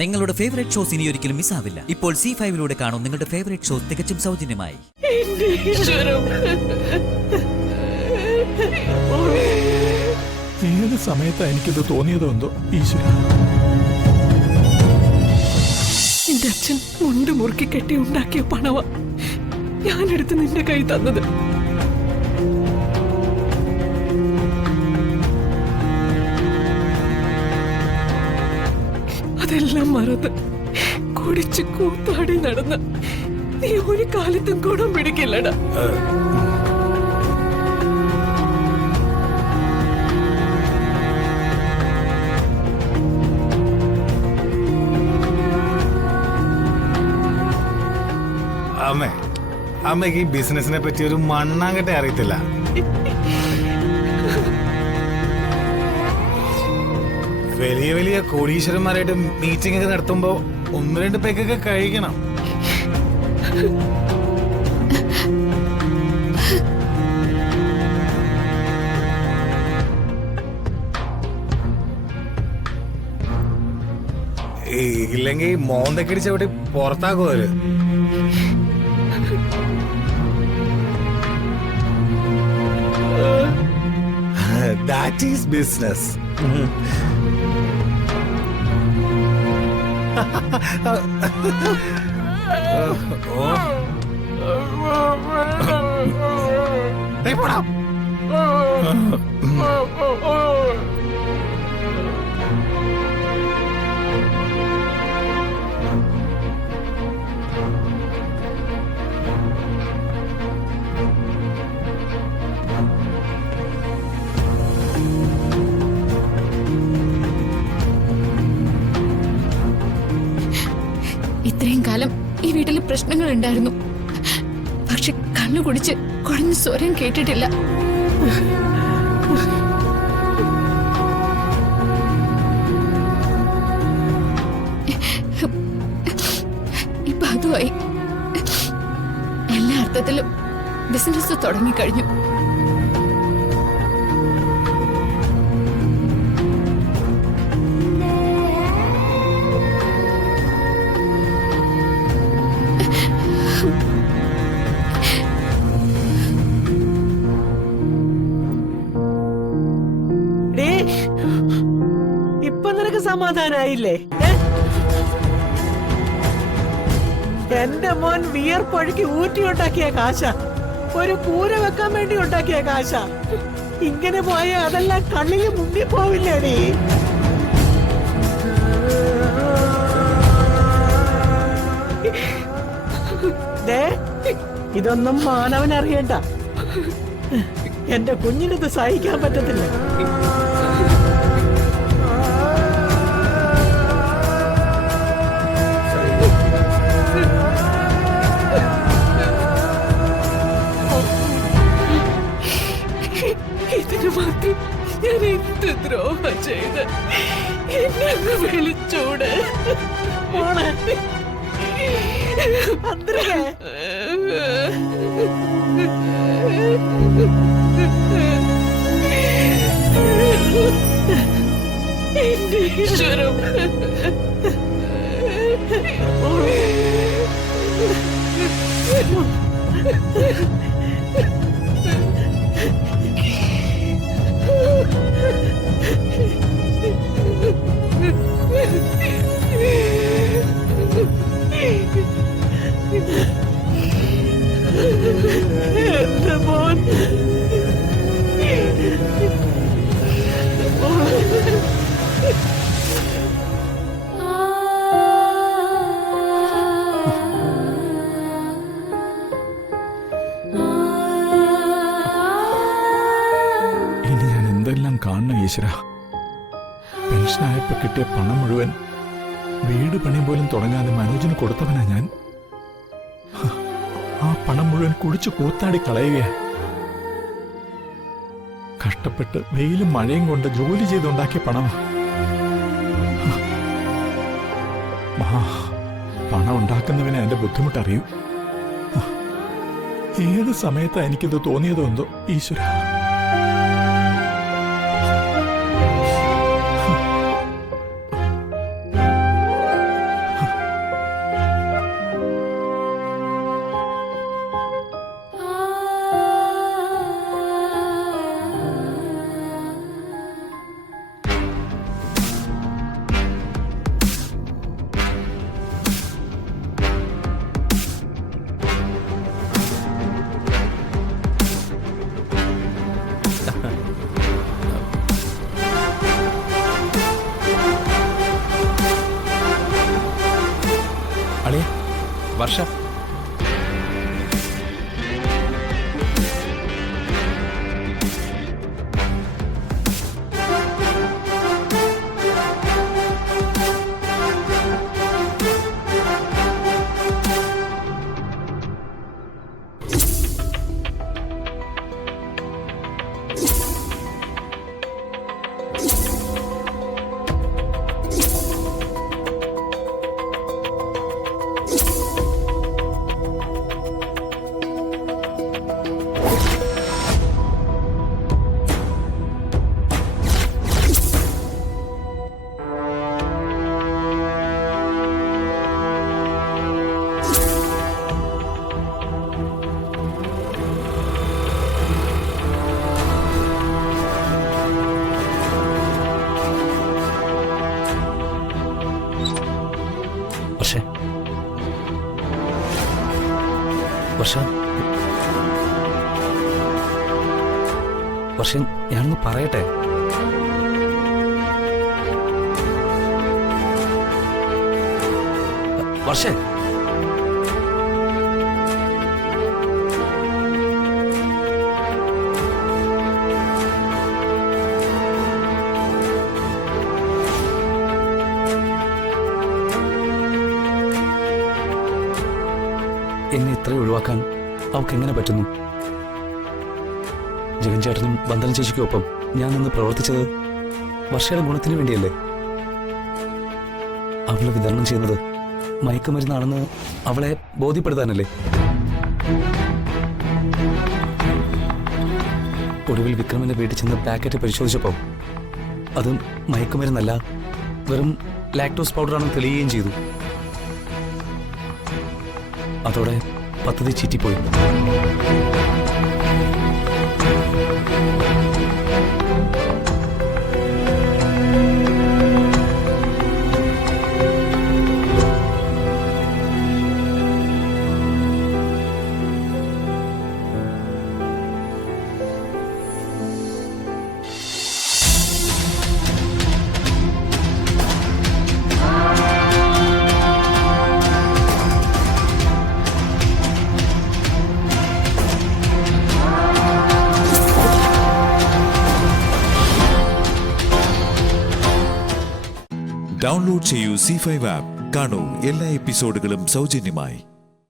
നിങ്ങളുടെ favourite shows ഇനി ഒരിക്കലും മിസ്സാവില്ല. ഇപ്പോൾ C5 കാണും നിങ്ങളുടെ ഫേവറേറ്റ് ഷോസ് തികച്ചും സൗജന്യമായി. ഏത് സമയത്താ എനിക്കിത് തോന്നിയതെന്തോ ഈശ്വര. എന്റെ അച്ഛൻ മുണ്ട് മുറുക്കി കെട്ടി ഉണ്ടാക്കിയ പണവ ഞാനെടുത്ത് നിന്റെ കൈ തന്നത്. അതെല്ലാം മറന്ന് കുടിച്ച് കൂത്താടി നടന്ന് നീ ഒരു കാലത്തും ഗുണം പിടിക്കില്ലടാ. അമ്മയ്ക്ക് ഈ ബിസിനസിനെ പറ്റി ഒരു മണ്ണാങ്കട്ടെ അറിയത്തില്ല. വലിയ വലിയ കോടീശ്വരന്മാരായിട്ട് മീറ്റിംഗ് ഒക്കെ നടത്തുമ്പോ 1-2 പേക്കൊക്കെ കഴിക്കണം. ഇല്ലെങ്കിൽ മോന്തക്കടിച്ച് അവിടെ പുറത്താക്കുവര്. That is business. Hey, what up? ഇത്രയും കാലം ഈ വീട്ടിൽ പ്രശ്നങ്ങൾ ഉണ്ടായിരുന്നു. പക്ഷെ കണ്ണു കുടിച്ച് കുഴഞ്ഞ സ്വരം കേട്ടിട്ടില്ല. ഇപ്പൊ അതുമായി എല്ലാ അർത്ഥത്തിലും ബിസിനസ് തുടങ്ങിക്കഴിഞ്ഞു. ഇപ്പൊ നിനക്ക് സമാധാനായില്ലേ? എന്റെ മോൻ വിയർപ്പൊഴുക്കി ഊറ്റിയുണ്ടാക്കിയ കാശ, ഒരു കൂര വെക്കാൻ വേണ്ടി ഉണ്ടാക്കിയ കാശ. ഇങ്ങനെ പോയ അതെല്ലാം കണ്ണിന് മുന്നിൽ പോവില്ലേടി? ഇതൊന്നും മാനവനറിയണ്ട. എന്റെ കുഞ്ഞിനിത് സഹിക്കാൻ പറ്റത്തില്ല. ഇതിന് മാത്രം ഞാൻ എന്ത് ദ്രോഹം ചെയ്ത് എന്നെ വിളിച്ചൂട്. എന്റെ ഈശ്വരം. എന്റെ മോൻ ഇനി ഞാൻ എന്തെല്ലാം കാണണം ഈശ്വര. പെൻഷനായപ്പോ കിട്ടിയ പണം മുഴുവൻ വീട് പണി പോലും തുടങ്ങാതെ മനോജിന് കൊടുത്തവനാ ഞാൻ. ആ പണം മുഴുവൻ കുടിച്ചു കൂത്താടി കളയുകയാ. കഷ്ടപ്പെട്ട് വെയിലും മഴയും കൊണ്ട് ജോലി ചെയ്തുണ്ടാക്കിയ പണമാ. പണം ഉണ്ടാക്കുന്നവനെ അതിന്റെ ബുദ്ധിമുട്ടറിയൂ. ഏത് സമയത്താ എനിക്കിത് തോന്നിയതോ എന്തോ ഈശ്വര. അളിയ വർഷ വർഷ വർഷ ഞാനൊന്ന് പറയട്ടെ. വർഷ എന്നെ ഇത്രയും ഒഴിവാക്കാൻ അവൾക്ക് എങ്ങനെ പറ്റുന്നു? ജഗൻ ചേട്ടനും വന്ദന ചേച്ചിക്കൊപ്പം ഞാൻ നിന്ന് പ്രവർത്തിച്ചത് വർഷയുടെ ഗുണത്തിന് വേണ്ടിയല്ലേ? അവള് വിതരണം ചെയ്യുന്നത് മയക്കുമരുന്നാണെന്ന് അവളെ ബോധ്യപ്പെടുത്താനല്ലേ? ഒടുവിൽ വിക്രമിന്റെ വീട്ടിൽ ചെന്ന് പാക്കറ്റ് പരിശോധിച്ചപ്പോൾ അത് മയക്കുമരുന്നല്ല, വെറും ലാക്ടോസ് പൗഡറാണെന്ന് തെളിയുകയും ചെയ്തു. അതോടെ പദ്ധതി ചീറ്റിപ്പോയി. ഡൗൺലോഡ് ചെയ്യൂ C5 ആപ്പ്. കാണൂ എല്ലാ എപ്പിസോഡുകളും സൗജന്യമായി.